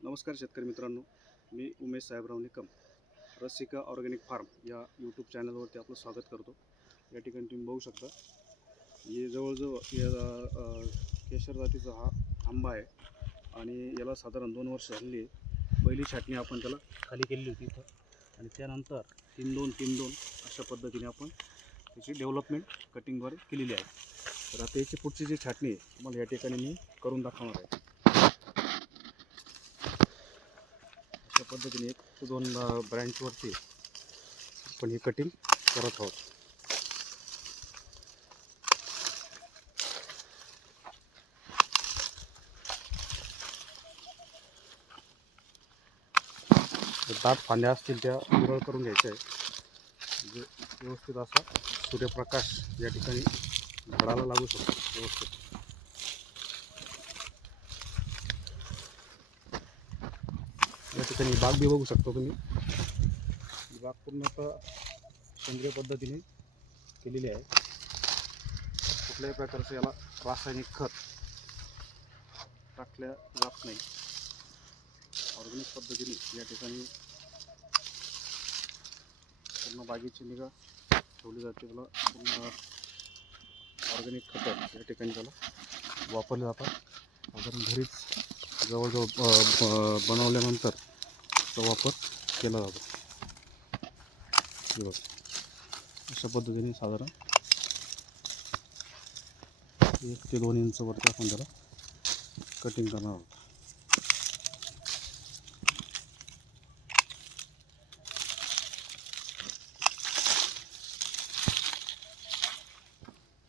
नमस्कार शेतकरी मित्रांनो, मी उमेश साहेबराव निकम, रसिका ऑर्गॅनिक फार्म या यूट्यूब चॅनलवरती आपलं स्वागत करतो. या ठिकाणी तुम्ही बघू शकता, हे जवळजवळ या केशर जातीचा हा आंबा आहे आणि याला साधारण 2 वर्ष झालेली आहे. पहिली छाटणी आपण त्याला खाली केली होती इथं आणि त्यानंतर 3-2-3-2 अशा पद्धतीने आपण त्याची डेव्हलपमेंट कटिंगद्वारे केलेली आहे. तर आता याची पुढची जी छाटणी आहे तुम्हाला या ठिकाणी मी करून दाखवणार आहे. अशा पद्धतीने 1-2 ब्रँचवरती आपण हे कटिंग करत आहोत. दाट फांद्या असतील त्या विरळ करून घ्यायच्या आहे, म्हणजे व्यवस्थित असा सूर्यप्रकाश या ठिकाणी झाडाला लागू शकतो व्यवस्थित. या ठिकाणी बाग बी बघू शकता तुम्ही. बाग पूर्णतः सेंद्रिय पद्धतीने केलेली आहे. कुठल्याही प्रकारचं याला रासायनिक खत टाकल्या जात नाही. ऑर्गॅनिक पद्धतीने या ठिकाणी पूर्ण बागेची निगा ठेवली जाते. त्याला पूर्ण ऑर्गॅनिक खत या ठिकाणी त्याला वापरले जातात. साधारण घरीच जवळजवळ बनवल्यानंतर त्याचा वापर केला जातो. अशा पद्धतीने साधारण 1 ते 2 इंच वरती आपण त्याला कटिंग करणार आहोत.